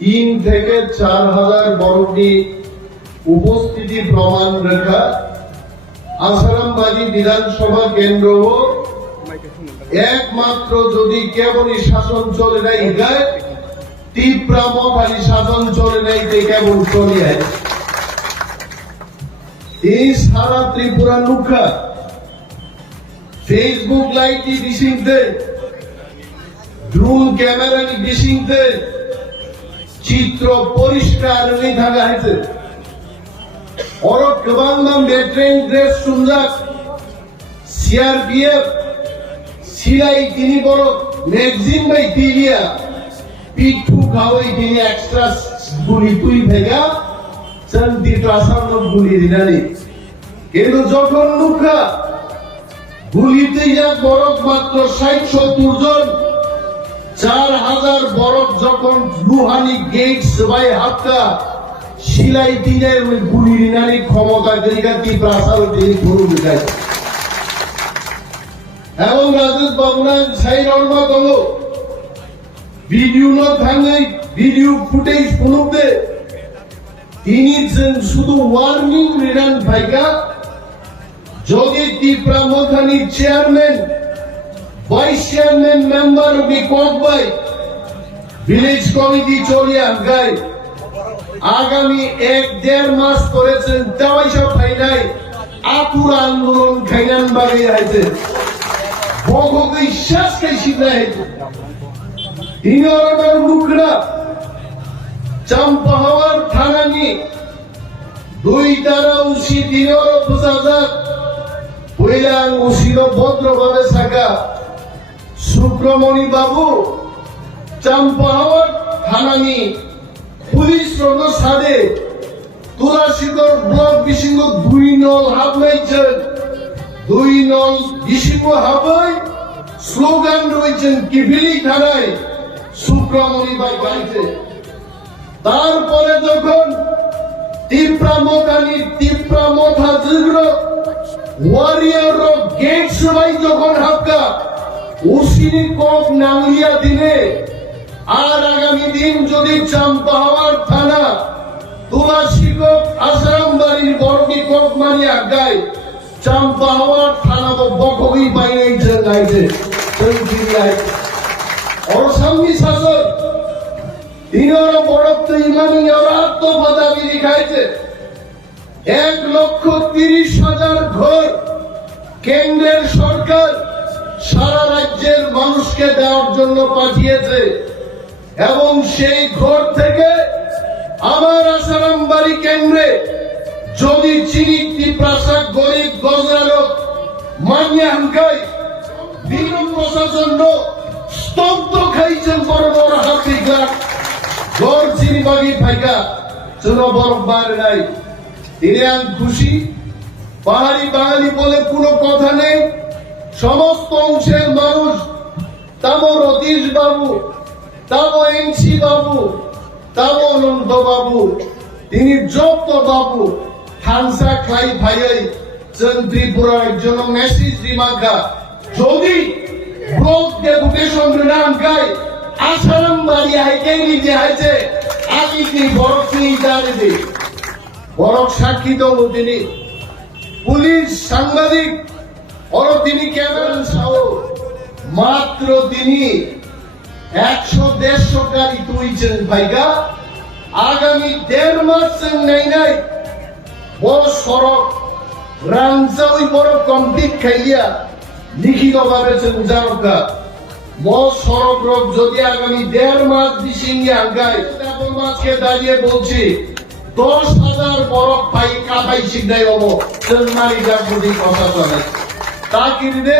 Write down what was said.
3 থেকে 4,000 বরফনি উপস্থিতি প্রমাণ রেখা আসারামবাড়ি বিধানসভা কেন্দ্র একমাত্র যদি কেবলই শাসন চলে নাই গায়ে টিপ্রামথালি শাসন চলে নাই কেবল চলে আছে এই সারা ত্রিপুরা লুকা ফেসবুক লাইটি দিশিংতে ড্রোন ক্যামেরা দিশিংতে চিত্র পরিষ্কার হয়ে থাকা হয়েছে और कबांगम वेटरेन ड्रेस सुंदर सीआरपीएफ सिलाई तिनी बड़ो मैगजीन में दिलिया पीठू खाओई तिनी एक्स्ट्रा गुली तुई भेगा चंद तिप्रासा लोग गुली दिनानी केंद्र जखन लुका गुली तुईया बड़ो मात्र 60-70 जन 4,000 बरफ जखन लुहानी गेट सबाई हाथका শিলাই দিনে ওই গুলি রিনানি ক্ষমতা গরিকা তিপ্রাসা ওই তিনি গুরু বিকাশ এবং রাজুত বাবুনান সাই নর্মা দলো ভিডিও ন থাঙ্গে ভিডিও ফুটেজ পুনবে তিনি শুধু ওয়ার্নিং রিনান ভাইকা যদি তিপ্রামথানি চেয়ারম্যান ভাইস চেয়ারম্যান মেম্বার বি kokbai ভিলেজ কমিটি চলিয়া গায় আগামী 1-1.5 মাস করেছেন তাই সব খাই নাই আতুর আন্দোলন খাইনান বাড়ি আছে বগকে বিশ্বাস কাইছি নাই ইনরবার লুকরা চাম্পাহাওয়ার থানানি 2 তারা উসি দিনর প্রসাদাত পয়লাং উসির ভদ্রভাবে থাকা সুব্রমণি বাবু চাম্পাহাওয়ার থানানি পুলিশ রণ সাদে তুলাশিকর ব্লক বিশিঙ্গ 2 নল হাবলাইছেন 2 নল বিশিঙ্গ হাবাই স্লোগান রয়েছেন কিভিলি থানায় সুব্রমণি বাই গাইছে তারপরে যখন তিপ্রামথা জিগ্র ওয়ারিয়ার গেট সবাই যখন হাবকা উসিনি কক নাংলিয়া দিনে আর আগামী দিন যদি চাম্পাহাওয়ার থানা তুলাশিকর আসারামবাড়ির বড়কি কক মানি আগায় চাম্পাহাওয়ার থানা বকবি বাইরে গাইছে অসামী শাসক তিনর বড়ত্ব ইমানি আত্মপদাবি লিখাইছে 1,30,000 ঘর কেন্দ্রের সরকার সারা রাজ্যের মানুষকে দেওয়ার জন্য পাঠিয়েছে এবং সেই ঘর থেকে আমার আসারামবাড়ি কেন্দ্রে যদি চিনি তিপ্রাসা গরিব গজরালোক মানিয়ে হামকাই বিভিন্ন প্রশাসন স্তব্ধ খাইছেন বড় বড় হাতিকা ঘর চিনি বাগি ফাইকা চুনো বরফ বার নাই তিনি খুশি পাহাড়ি বাঙালি বলে কোনো কথা নেই সমস্ত অংশের মানুষ তামো রতীশ বাবু তামো এনসি বাবু তামো অনন্ত বাবু তিনি যত বাবু থানসা খাই ভাইয়াই ত্রিপুরার একজন মেসেজ রিমাকা যদি ব্লক ডেপুটেশন নাম গাই আসারামবাড়ি হাইকেই নিজে হাইছে আগে কি বরফ নিয়ে জানে বরফ সাক্ষী দল তিনি পুলিশ সাংবাদিক और তিনি কেমন সাহ মাত্র তিনি 100-150 গাড়ি তুইছেন ভাইগা আগামী 1.5 মাস নাই বড় সড়ক রামজা ওই বড় কমপ্লিট খাইয়া লিখিত ভাবে জানকা বড় সড়ক রোগ যদি আগামী 1.5 মাস দিশিঙ্গে আগায় তারপর মাসকে দাঁড়িয়ে বলছি 10,000 বরফ ভাই কাপাই শিখাই হবো মারি যা বুঝি কথা চলে তাকিদে